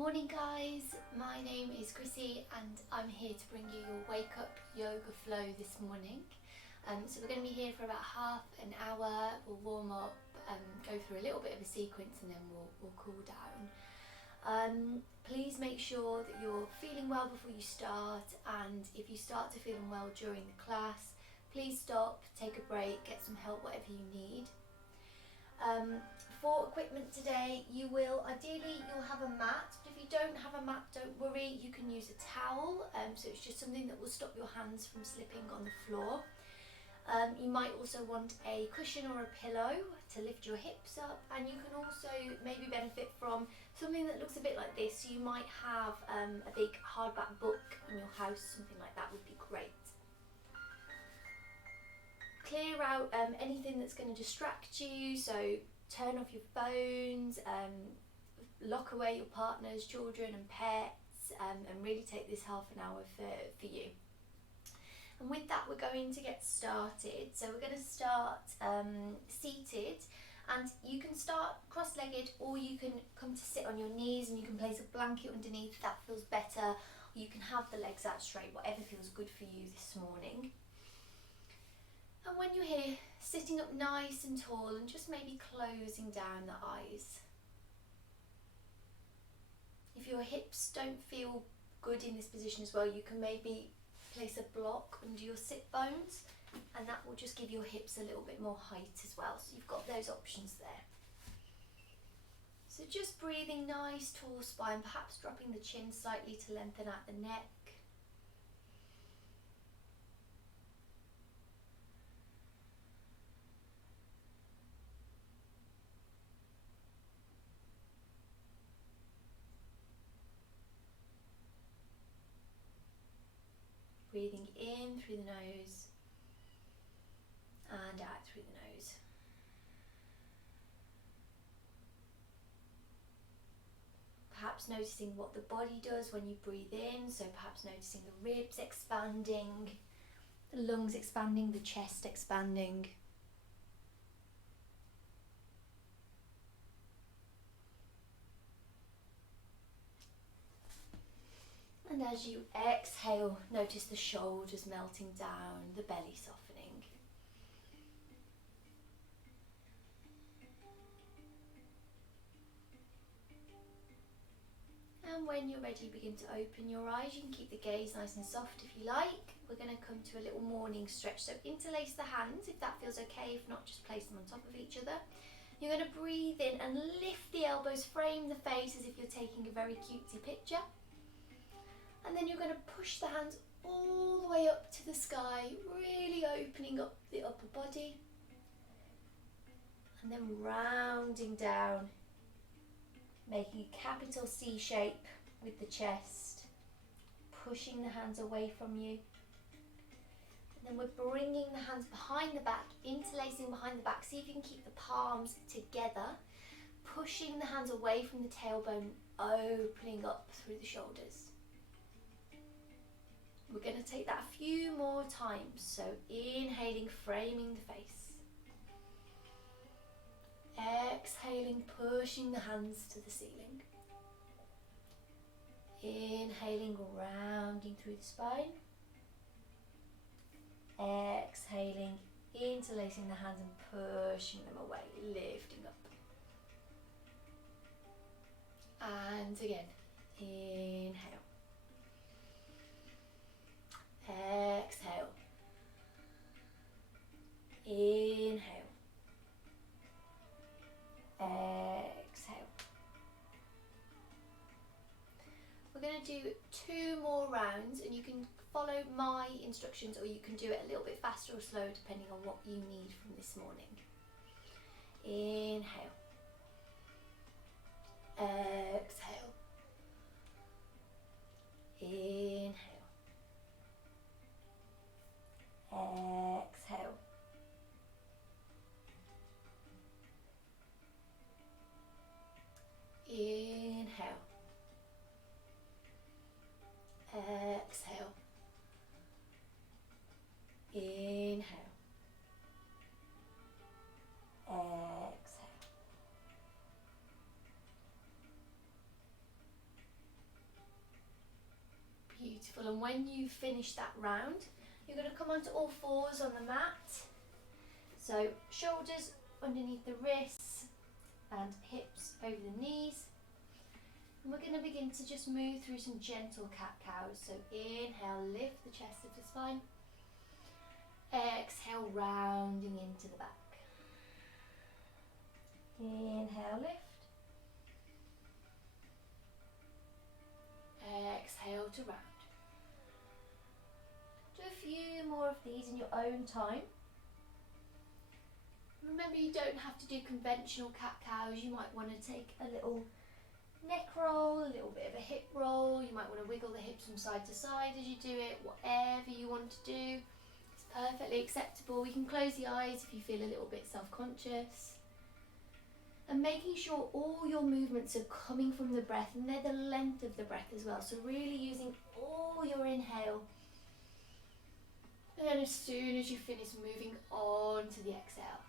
Morning guys, my name is Chrissy and I'm here to bring you your wake up yoga flow this morning. So we're going to be here for about half an hour. We'll warm up, go through a little bit of a sequence and then we'll cool down. Please make sure that you're feeling well before you start, and if you start to feel unwell during the class, please stop, take a break, get some help, whatever you need. For equipment today, ideally you'll have a mat, but if you don't have a mat, don't worry, you can use a towel, so it's just something that will stop your hands from slipping on the floor. You might also want a cushion or a pillow to lift your hips up, and you can also maybe benefit from something that looks a bit like this. So you might have a big hardback book in your house, something like that would be great. Clear out anything that's going to distract you, so turn off your phones, lock away your partners, children and pets, and really take this half an hour for you. And with that, we're going to get started. So we're going to start seated, and you can start cross-legged, or you can come to sit on your knees and you can place a blanket underneath if that feels better, or you can have the legs out straight, whatever feels good for you this morning. And when you're here, sitting up nice and tall and just maybe closing down the eyes. If your hips don't feel good in this position as well, you can maybe place a block under your sit bones, and that will just give your hips a little bit more height as well. So you've got those options there. So just breathing nice, tall spine, perhaps dropping the chin slightly to lengthen out the neck. Breathing in through the nose and out through the nose. Perhaps noticing what the body does when you breathe in, so perhaps noticing the ribs expanding, the lungs expanding, the chest expanding. And as you exhale, notice the shoulders melting down, the belly softening. And when you're ready, begin to open your eyes. You can keep the gaze nice and soft if you like. We're going to come to a little morning stretch. So interlace the hands if that feels okay. If not, just place them on top of each other. You're going to breathe in and lift the elbows, frame the face as if you're taking a very cutesy picture. And then you're going to push the hands all the way up to the sky, really opening up the upper body. And then rounding down, making a capital C shape with the chest, pushing the hands away from you. And then we're bringing the hands behind the back, interlacing behind the back. See if you can keep the palms together, pushing the hands away from the tailbone, opening up through the shoulders. We're going to take that a few more times. So inhaling, framing the face. Exhaling, pushing the hands to the ceiling. Inhaling, rounding through the spine. Exhaling, interlacing the hands and pushing them away, lifting up. And again, inhale. Exhale. Inhale. Exhale. We're going to do 2 more rounds, and you can follow my instructions or you can do it a little bit faster or slow depending on what you need from this morning. Inhale. Exhale. Inhale. Exhale. Inhale. Exhale. Inhale. Exhale. beautiful. And when you finish that round, you're going to come onto all fours on the mat. So shoulders underneath the wrists and hips over the knees. And we're going to begin to just move through some gentle cat-cows. So inhale, lift the chest of the spine. Exhale, rounding into the back. Inhale, lift. Exhale to round. Do a few more of these in your own time. Remember, you don't have to do conventional cat-cows. You might want to take a little neck roll, a little bit of a hip roll. You might want to wiggle the hips from side to side as you do it. Whatever you want to do, it's perfectly acceptable. You can close the eyes if you feel a little bit self-conscious. And making sure all your movements are coming from the breath, and they're the length of the breath as well. So really using all your inhale. And then as soon as you finish, moving on to the exhale.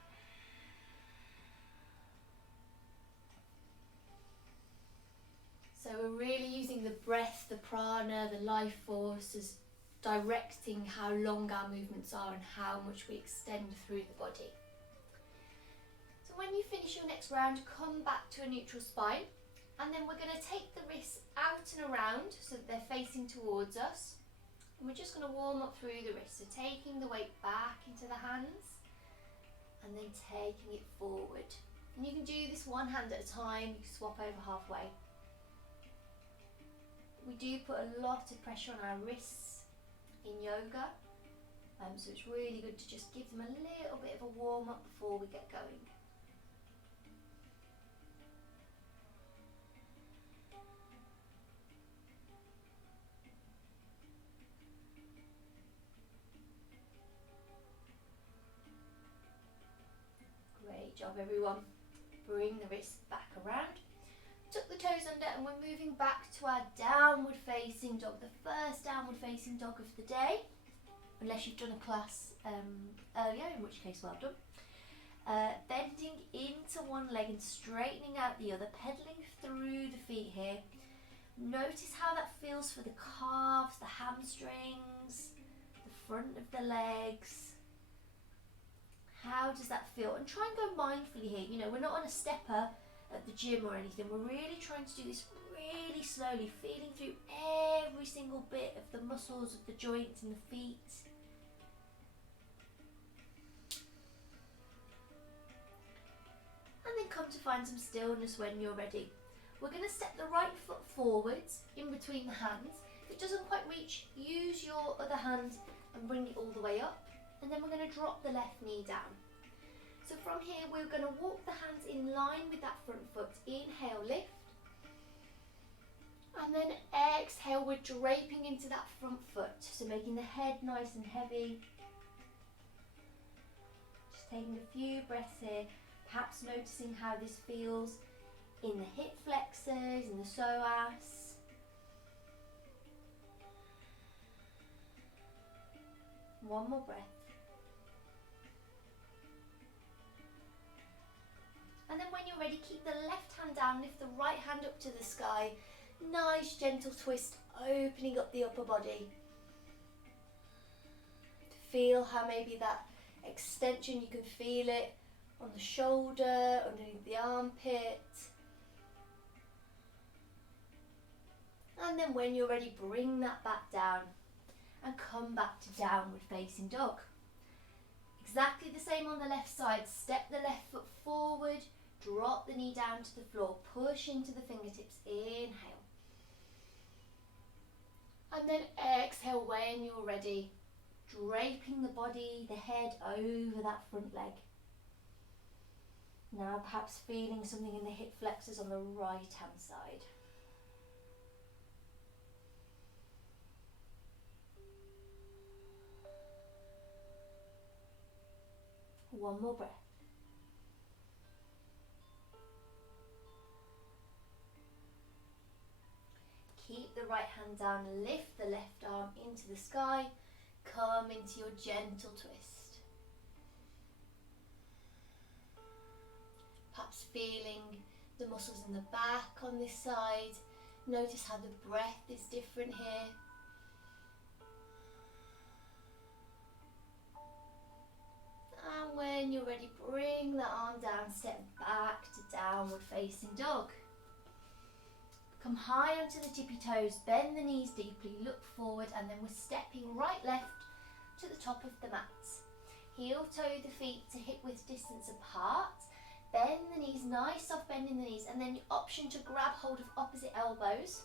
So we're really using the breath, the prana, the life force as directing how long our movements are and how much we extend through the body. So when you finish your next round, come back to a neutral spine, and then we're going to take the wrists out and around so that they're facing towards us. And we're just going to warm up through the wrists, so taking the weight back into the hands and then taking it forward. And you can do this one hand at a time, you can swap over halfway. We do put a lot of pressure on our wrists in yoga, so it's really good to just give them a little bit of a warm up before we get going. Great job, everyone. Bring the wrists back around. Tuck the toes under, and we're moving back to our downward facing dog, the first downward facing dog of the day, unless you've done a class earlier, in which case well done. Bending into one leg and straightening out the other, pedaling through the feet here. Notice how that feels for the calves, the hamstrings, the front of the legs. How does that feel? And try and go mindfully here. You know, we're not on a stepper at the gym or anything. We're really trying to do this really slowly, feeling through every single bit of the muscles of the joints and the feet. And then come to find some stillness when you're ready. We're going to step the right foot forwards in between the hands. If it doesn't quite reach, use your other hand and bring it all the way up. And then we're going to drop the left knee down. So from here, we're going to walk the hands in line with that front foot. Inhale, lift. And then exhale, we're draping into that front foot. So making the head nice and heavy. Just taking a few breaths here. Perhaps noticing how this feels in the hip flexors, in the psoas. One more breath. And then when you're ready, keep the left hand down, lift the right hand up to the sky. Nice gentle twist, opening up the upper body. Feel how maybe that extension, you can feel it on the shoulder, underneath the armpit. And then when you're ready, bring that back down and come back to downward facing dog. Exactly the same on the left side. Step the left foot forward, drop the knee down to the floor, push into the fingertips, inhale. And then exhale when you're ready, draping the body, the head over that front leg. Now perhaps feeling something in the hip flexors on the right hand side. One more breath. Keep the right hand down, lift the left arm into the sky, come into your gentle twist. Perhaps feeling the muscles in the back on this side. Notice how the breath is different here. And when you're ready, bring the arm down, step back to downward facing dog. Come high onto the tippy toes, bend the knees deeply, look forward, and then we're stepping right, left to the top of the mat. Heel toe the feet to hip width distance apart. Bend the knees, nice soft bend in the knees, and then your option to grab hold of opposite elbows.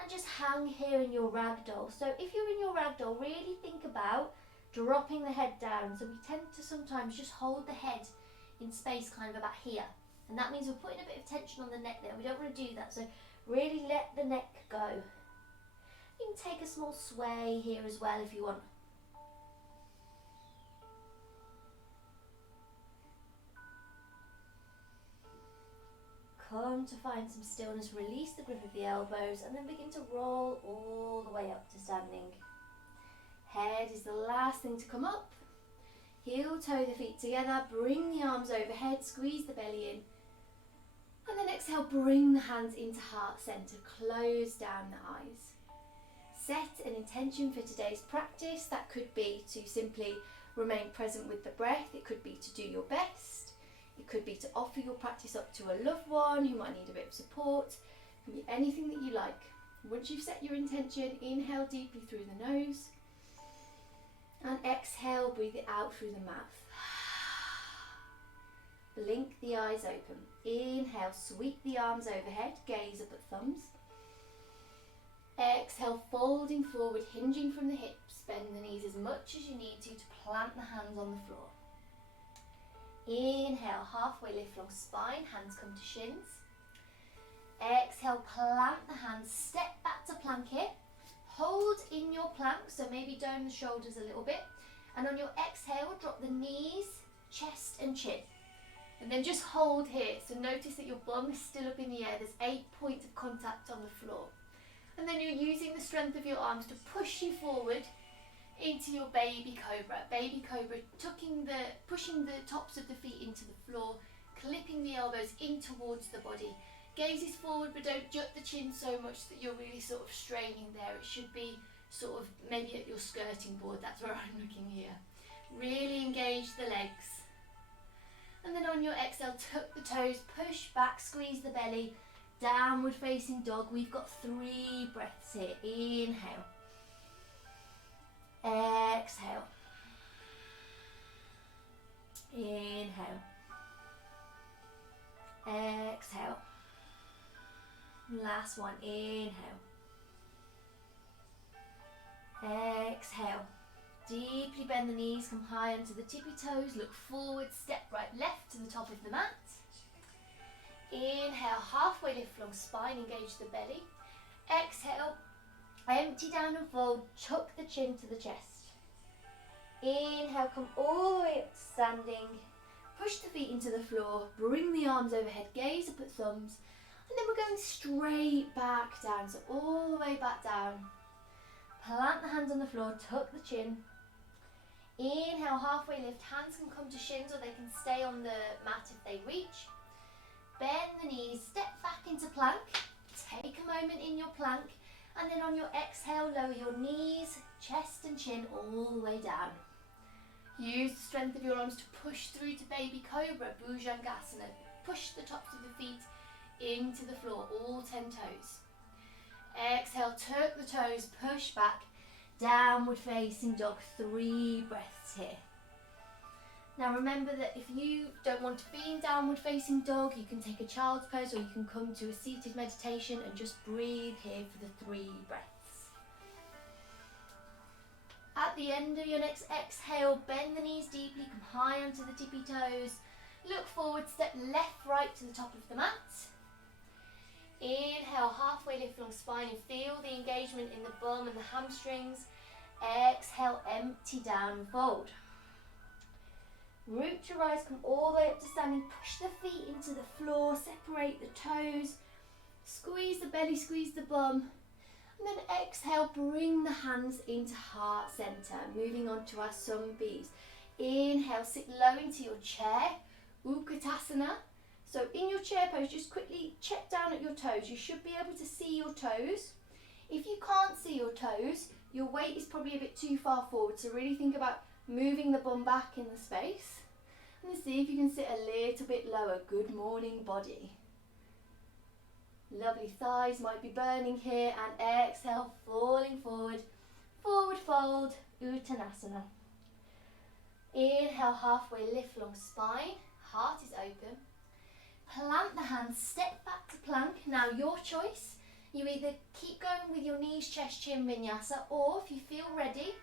And just hang here in your ragdoll. So if you're in your ragdoll, really think about dropping the head down. So we tend to sometimes just hold the head in space kind of about here. And that means we're putting a bit of tension on the neck there. We don't want to do that. So really let the neck go. You can take a small sway here as well if you want. Come to find some stillness, release the grip of the elbows, and then begin to roll all the way up to standing. Head is the last thing to come up. Heel toe the feet together, bring the arms overhead, squeeze the belly in. And then exhale, bring the hands into heart center, close down the eyes. Set an intention for today's practice. That could be to simply remain present with the breath. It could be to do your best. It could be to offer your practice up to a loved one who might need a bit of support. It can be anything that you like. Once you've set your intention, inhale deeply through the nose. And exhale, breathe it out through the mouth. Blink the eyes open. Inhale, sweep the arms overhead, gaze up at thumbs. Exhale, folding forward, hinging from the hips. Bend the knees as much as you need to plant the hands on the floor. Inhale, halfway lift, long spine, hands come to shins. Exhale, plant the hands, step back to plank here. Hold in your plank, so maybe dome the shoulders a little bit. And on your exhale, drop the knees, chest and chin. And then just hold here. So notice that your bum is still up in the air. There's 8 points of contact on the floor. And then you're using the strength of your arms to push you forward into your baby cobra. Baby cobra, pushing the tops of the feet into the floor, clipping the elbows in towards the body. Gazes forward, but don't jut the chin so much that you're really sort of straining there. It should be sort of maybe at your skirting board. That's where I'm looking here. Really engage the legs. And then on your exhale, tuck the toes, push back, squeeze the belly, downward facing dog. We've got 3 breaths here. Inhale. Exhale. Inhale. Exhale. Last one. Inhale. Exhale. Deeply bend the knees, come high onto the tippy toes, look forward, step right, left to the top of the mat. Inhale, halfway lift, long spine, engage the belly. Exhale, empty down and fold, tuck the chin to the chest. Inhale, come all the way up to standing. Push the feet into the floor, bring the arms overhead, gaze up at thumbs. And then we're going straight back down, so all the way back down. Plant the hands on the floor, tuck the chin. Inhale, halfway lift, hands can come to shins or they can stay on the mat if they reach. Bend the knees, step back into plank. Take a moment in your plank. And then on your exhale, lower your knees, chest and chin all the way down. Use the strength of your arms to push through to baby cobra, Bhujangasana. Push the tops of the feet into the floor, all 10 toes. Exhale, tuck the toes, push back, downward facing dog, 3 breaths here. Now remember that if you don't want to be in downward facing dog, you can take a child's pose or you can come to a seated meditation and just breathe here for the 3 breaths. At the end of your next exhale, bend the knees deeply, come high onto the tippy toes, look forward, step left, right to the top of the mat. Inhale, halfway lift, long spine and feel the engagement in the bum and the hamstrings. Exhale, empty down and fold. Root to rise, come all the way up to standing. Push the feet into the floor, separate the toes. Squeeze the belly, squeeze the bum. And then exhale, bring the hands into heart center. Moving on to our sun bees. Inhale, sit low into your chair, Utkatasana. So in your chair pose, just quickly check down at your toes. You should be able to see your toes. If you can't see your toes, your weight is probably a bit too far forward. So really think about Moving the bum back in the space. And see if you can sit a little bit lower. Good morning, body. Lovely, thighs might be burning here, and exhale, falling forward, forward fold, Uttanasana. Inhale, halfway lift, long spine, heart is open. Plant the hands, step back to plank. Now your choice, you either keep going with your knees, chest, chin, vinyasa, or if you feel ready,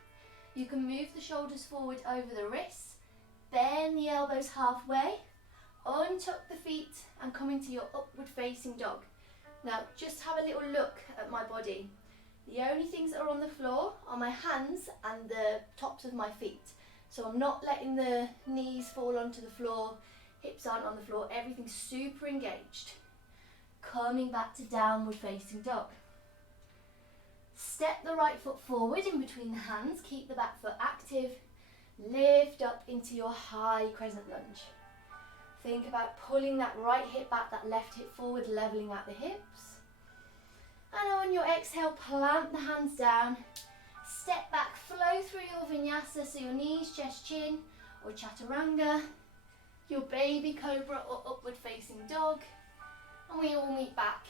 you can move the shoulders forward over the wrists, bend the elbows halfway, untuck the feet and come into your upward facing dog. Now just have a little look at my body. The only things that are on the floor are my hands and the tops of my feet. So I'm not letting the knees fall onto the floor, hips aren't on the floor, everything's super engaged. Coming back to downward facing dog. Step the right foot forward in between the hands, keep the back foot active, lift up into your high crescent lunge. Think about pulling that right hip back, that left hip forward, leveling out the hips. And on your exhale, plant the hands down. Step back, flow through your vinyasa, so your knees, chest, chin, or chaturanga, your baby cobra or upward facing dog. And we all meet back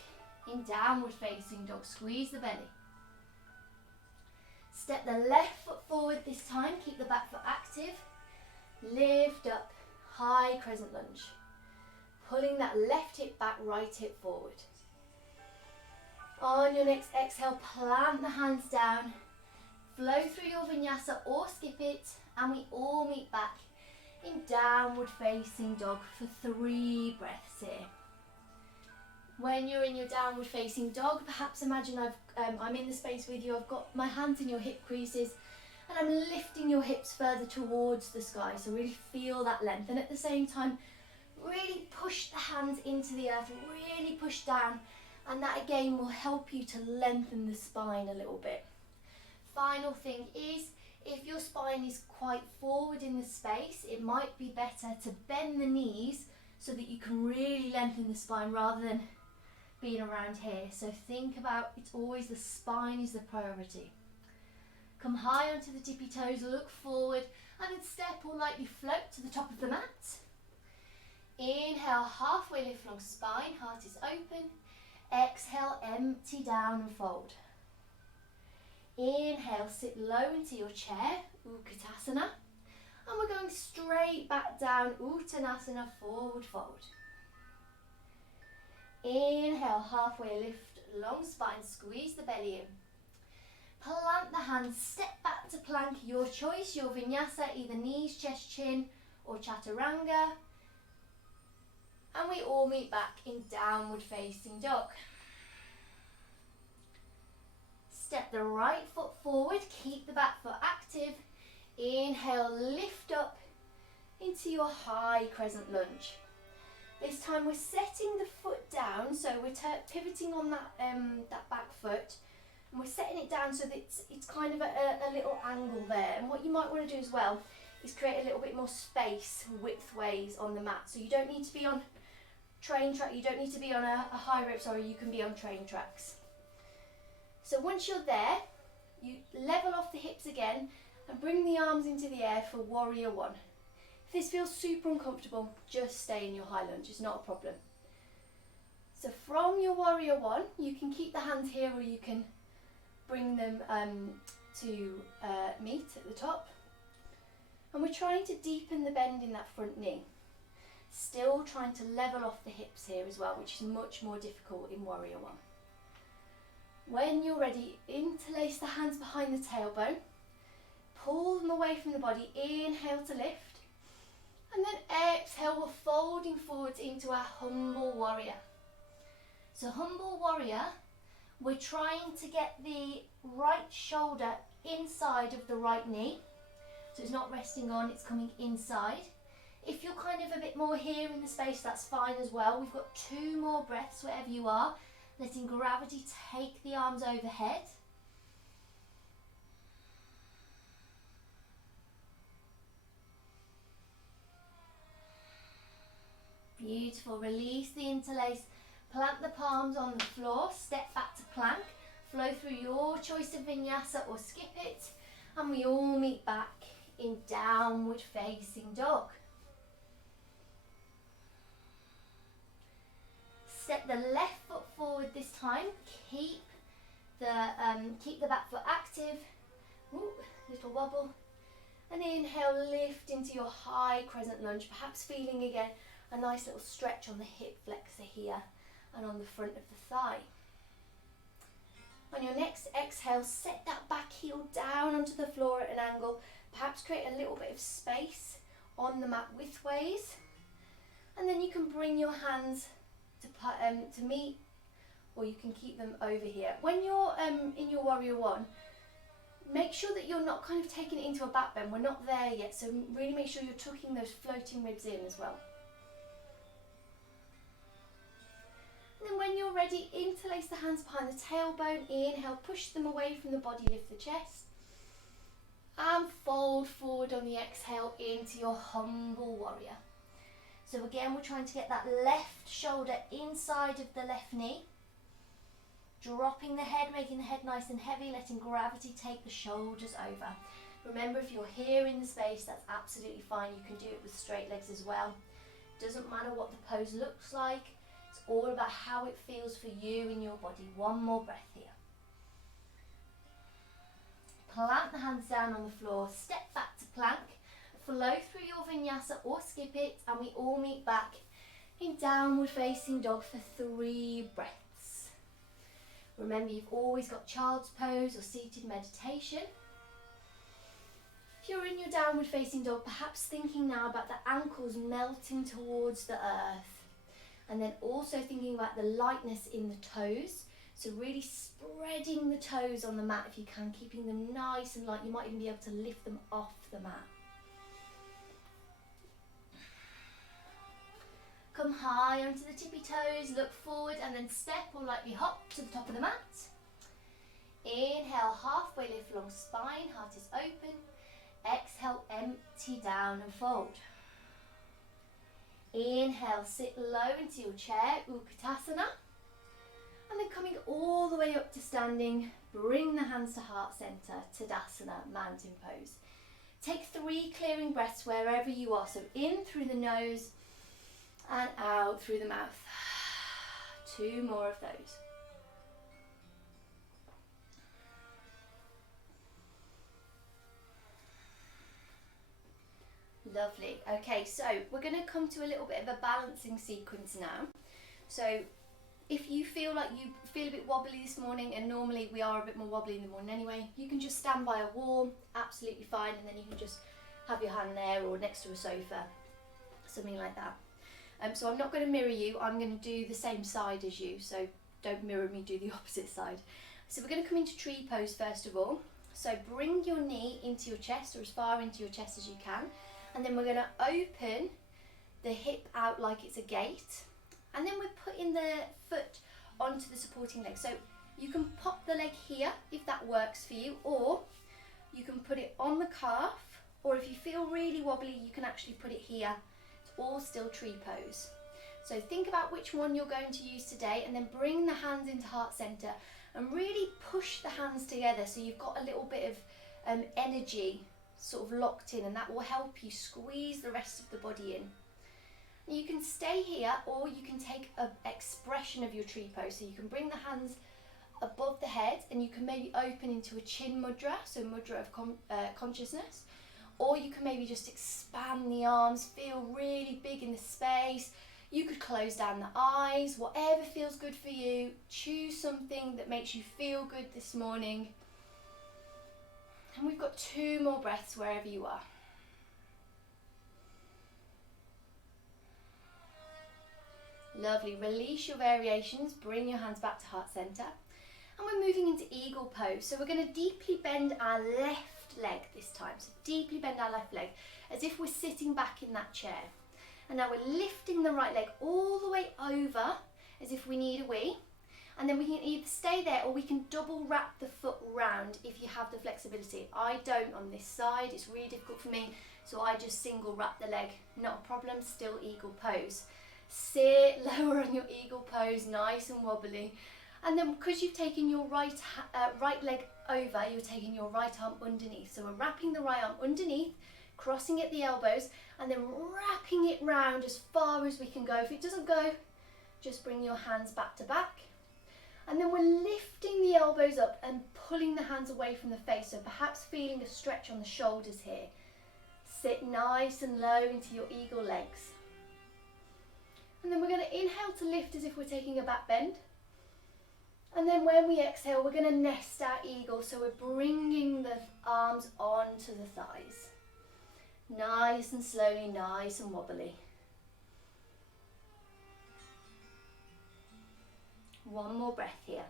in downward facing dog. Squeeze the belly. Step the left foot forward this time, keep the back foot active. Lift up, high crescent lunge. Pulling that left hip back, right hip forward. On your next exhale, plant the hands down. Flow through your vinyasa or skip it, and we all meet back in downward facing dog for 3 breaths here. When you're in your downward facing dog, perhaps imagine I'm in the space with you, I've got my hands in your hip creases, and I'm lifting your hips further towards the sky, so really feel that length, and at the same time, really push the hands into the earth, really push down, and that again will help you to lengthen the spine a little bit. Final thing is, if your spine is quite forward in the space, it might be better to bend the knees so that you can really lengthen the spine rather than being around here. So think about, it's always the spine is the priority. Come high onto the tippy toes, look forward, and then step or lightly float to the top of the mat. Inhale, halfway lift, long spine, heart is open. Exhale, empty down and fold. Inhale, sit low into your chair, Utkatasana. And we're going straight back down, Uttanasana, forward fold. Inhale, halfway lift, long spine, squeeze the belly in. Plant the hands, step back to plank, your choice, your vinyasa, either knees, chest, chin, or chaturanga. And we all meet back in downward facing dog. Step the right foot forward, keep the back foot active. Inhale, lift up into your high crescent lunge. This time we're setting the foot down, so we're pivoting on that back foot, and we're setting it down so that it's kind of a little angle there. And what you might want to do as well is create a little bit more space widthways on the mat. So you don't need to be on train track, you don't need to be on a high rope, sorry, you can be on train tracks. So once you're there, you level off the hips again and bring the arms into the air for warrior one. If this feels super uncomfortable, just stay in your high lunge, it's not a problem. So from your warrior one, you can keep the hands here or you can bring them to meet at the top. And we're trying to deepen the bend in that front knee. Still trying to level off the hips here as well, which is much more difficult in warrior one. When you're ready, interlace the hands behind the tailbone, pull them away from the body, inhale to lift, and then exhale, we're folding forwards into our humble warrior. So humble warrior, we're trying to get the right shoulder inside of the right knee, so it's not resting on, it's coming inside. If you're kind of a bit more here in the space, that's fine as well. We've got 2 more breaths wherever you are. Letting gravity take the arms overhead. Beautiful, release the interlace, plant the palms on the floor, step back to plank, flow through your choice of vinyasa or skip it, and we all meet back in downward facing dog. Step the left foot forward this time. Keep the back foot active. Ooh, little wobble. And inhale, lift into your high crescent lunge, perhaps feeling again a nice little stretch on the hip flexor here and on the front of the thigh. On your next exhale, set that back heel down onto the floor at an angle. Perhaps create a little bit of space on the mat widthways. And then you can bring your hands to meet, or you can keep them over here. When you're in your warrior one, make sure that you're not kind of taking it into a back bend. We're not there yet, so really make sure you're tucking those floating ribs in as well. And then when you're ready, interlace the hands behind the tailbone. Inhale, push them away from the body, lift the chest. And fold forward on the exhale into your humble warrior. So again, we're trying to get that left shoulder inside of the left knee. Dropping the head, making the head nice and heavy, letting gravity take the shoulders over. Remember, if you're here in the space, that's absolutely fine. You can do it with straight legs as well. Doesn't matter what the pose looks like. It's all about how it feels for you in your body. One more breath here. Plant the hands down on the floor, step back to plank, flow through your vinyasa or skip it, and we all meet back in downward facing dog for 3 breaths. Remember, you've always got child's pose or seated meditation. If you're in your downward facing dog, perhaps thinking now about the ankles melting towards the earth, and then also thinking about the lightness in the toes. So really spreading the toes on the mat if you can, keeping them nice and light. You might even be able to lift them off the mat. Come high onto the tippy toes, look forward and then step or lightly hop to the top of the mat. Inhale, halfway lift, long spine, heart is open. Exhale, empty down and fold. Inhale, sit low into your chair, Utkatasana. And then coming all the way up to standing, bring the hands to heart center, Tadasana, mountain pose. Take 3 clearing breaths wherever you are. So in through the nose and out through the mouth. 2 more of those. Lovely. Okay, so we're going to come to a little bit of a balancing sequence now. So if you feel like you feel a bit wobbly this morning, and normally we are a bit more wobbly in the morning anyway, you can just stand by a wall, absolutely fine, and then you can just have your hand there or next to a sofa, something like that. So I'm not going to mirror you, I'm going to do the same side as you, so don't mirror me, do the opposite side. So we're going to come into tree pose first of all. So bring your knee into your chest, or as far into your chest as you can, and then we're going to open the hip out like it's a gate. And then we're putting the foot onto the supporting leg. So you can pop the leg here if that works for you, or you can put it on the calf, or if you feel really wobbly, you can actually put it here. It's all still tree pose. So think about which one you're going to use today, and then bring the hands into heart center and really push the hands together so you've got a little bit of energy sort of locked in, and that will help you squeeze the rest of the body in. You can stay here, or you can take an expression of your tree pose. So you can bring the hands above the head, and you can maybe open into a chin mudra, so mudra of consciousness. Or you can maybe just expand the arms, feel really big in the space. You could close down the eyes, whatever feels good for you. Choose something that makes you feel good this morning. And we've got 2 more breaths wherever you are. Lovely. Release your variations. Bring your hands back to heart center. And we're moving into eagle pose. So we're going to deeply bend our left leg this time. So deeply bend our left leg as if we're sitting back in that chair. And now we're lifting the right leg all the way over as if we need a wee. And then we can either stay there, or we can double wrap the foot round if you have the flexibility. I don't on this side. It's really difficult for me. So I just single wrap the leg. Not a problem. Still eagle pose. Sit lower on your eagle pose, nice and wobbly, And then because you've taken your right leg over, you're taking your right arm underneath. So we're wrapping the right arm underneath, crossing at the elbows, and then wrapping it round as far as we can go. If it doesn't go, just bring your hands back to back. And then we're lifting the elbows up and pulling the hands away from the face. So perhaps feeling a stretch on the shoulders here. Sit nice and low into your eagle legs. And then we're going to inhale to lift as if we're taking a back bend. And then when we exhale, we're going to nest our eagle. So we're bringing the arms onto the thighs. Nice and slowly, nice and wobbly. One more breath here.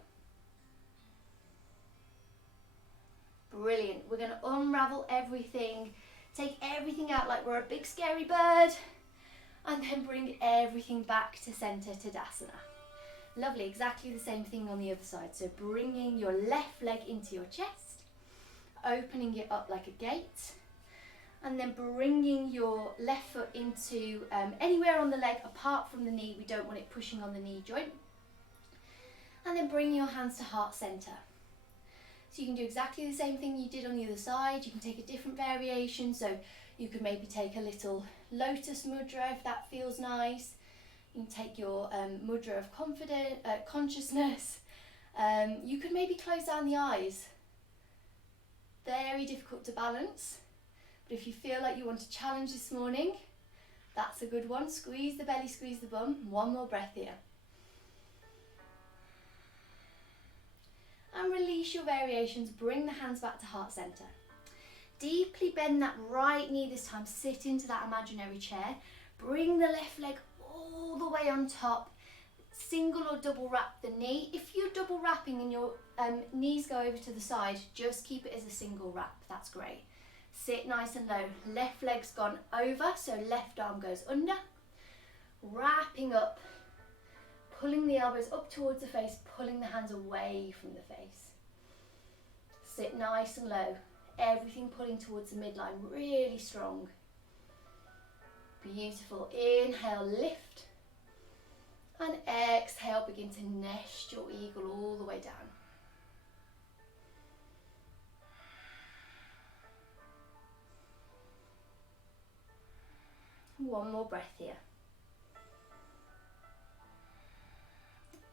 Brilliant. We're going to unravel everything. Take everything out like we're a big scary bird. And then bring everything back to center, Tadasana. Lovely. Exactly the same thing on the other side. So bringing your left leg into your chest. Opening it up like a gate. And then bringing your left foot into anywhere on the leg apart from the knee. We don't want it pushing on the knee joint. And then bring your hands to heart center. So you can do exactly the same thing you did on the other side. You can take a different variation. So you could maybe take a little lotus mudra if that feels nice. You can take your mudra of consciousness. You could maybe close down the eyes. Very difficult to balance. But if you feel like you want to challenge this morning, that's a good one. Squeeze the belly, squeeze the bum. One more breath here. And release your variations. Bring the hands back to heart center. Deeply bend that right knee this time. Sit into that imaginary chair. Bring the left leg all the way on top. Single or double wrap the knee. If you're double wrapping and your knees go over to the side, just keep it as a single wrap. That's great. Sit nice and low. Left leg's gone over, so left arm goes under. Wrapping up. Pulling the elbows up towards the face, pulling the hands away from the face. Sit nice and low. Everything pulling towards the midline, really strong. Beautiful. Inhale, lift. And exhale, begin to nest your eagle all the way down. One more breath here.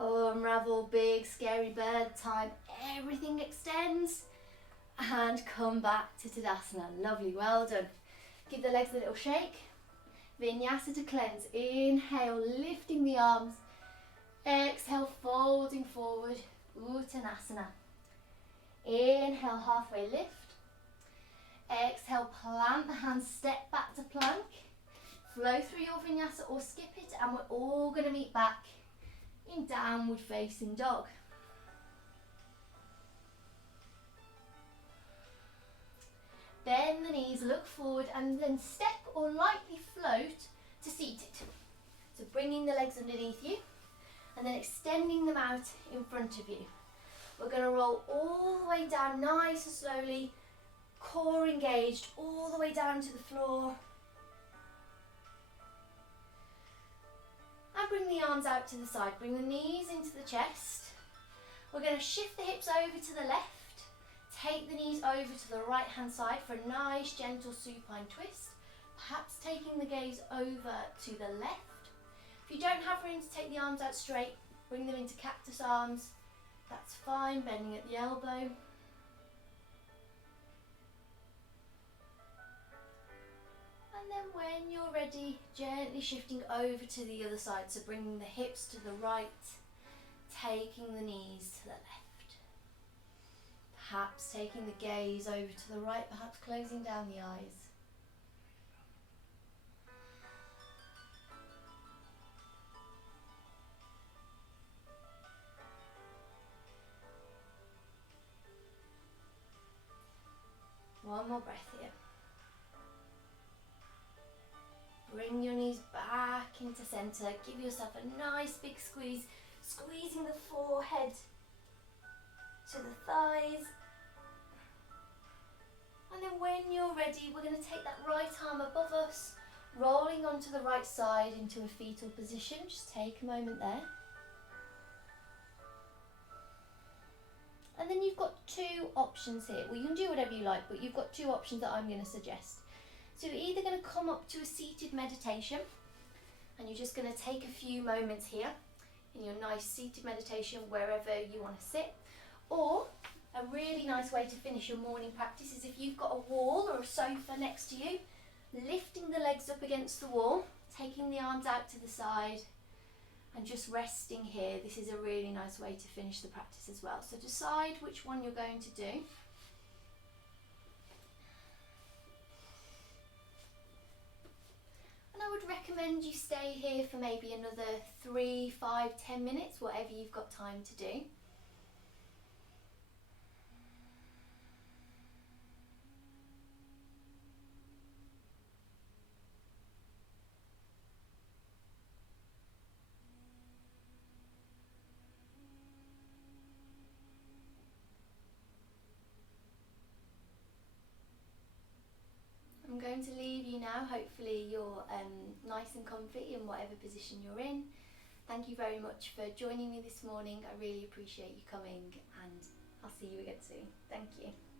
Unravel, big scary bird time. Everything extends and come back to Tadasana. Lovely, well done. Give the legs a little shake. Vinyasa to cleanse. Inhale, lifting the arms. Exhale, folding forward. Uttanasana. Inhale, halfway lift. Exhale, plant the hands, step back to plank. Flow through your vinyasa or skip it, and we're all going to meet back in downward facing dog. Bend the knees, look forward, and then step or lightly float to seated. So bringing the legs underneath you and then extending them out in front of you. We're going to roll all the way down nice and slowly, core engaged, all the way down to the floor. And bring the arms out to the side. Bring the knees into the chest. We're going to shift the hips over to the left. Take the knees over to the right hand side for a nice gentle supine twist. Perhaps taking the gaze over to the left. If you don't have room to take the arms out straight, bring them into cactus arms. That's fine, bending at the elbow. And then when you're ready, gently shifting over to the other side. So bringing the hips to the right, taking the knees to the left. Perhaps taking the gaze over to the right, perhaps closing down the eyes. One more breath here. Bring your knees back into center. Give yourself a nice big squeeze, squeezing the forehead to the thighs. And then when you're ready, we're going to take that right arm above us, rolling onto the right side into a fetal position. Just take a moment there. And then you've got two options here. Well, you can do whatever you like, but you've got two options that I'm going to suggest. So you're either going to come up to a seated meditation, and you're just going to take a few moments here in your nice seated meditation wherever you want to sit. Or a really nice way to finish your morning practice is if you've got a wall or a sofa next to you, lifting the legs up against the wall, taking the arms out to the side, and just resting here. This is a really nice way to finish the practice as well. So decide which one you're going to do. And I would recommend you stay here for maybe another 3, 5, 10 minutes, whatever you've got time to do. I'm going to leave you now. Hopefully you're nice and comfy in whatever position you're in. Thank you very much for joining me this morning. I really appreciate you coming, and I'll see you again soon. Thank you.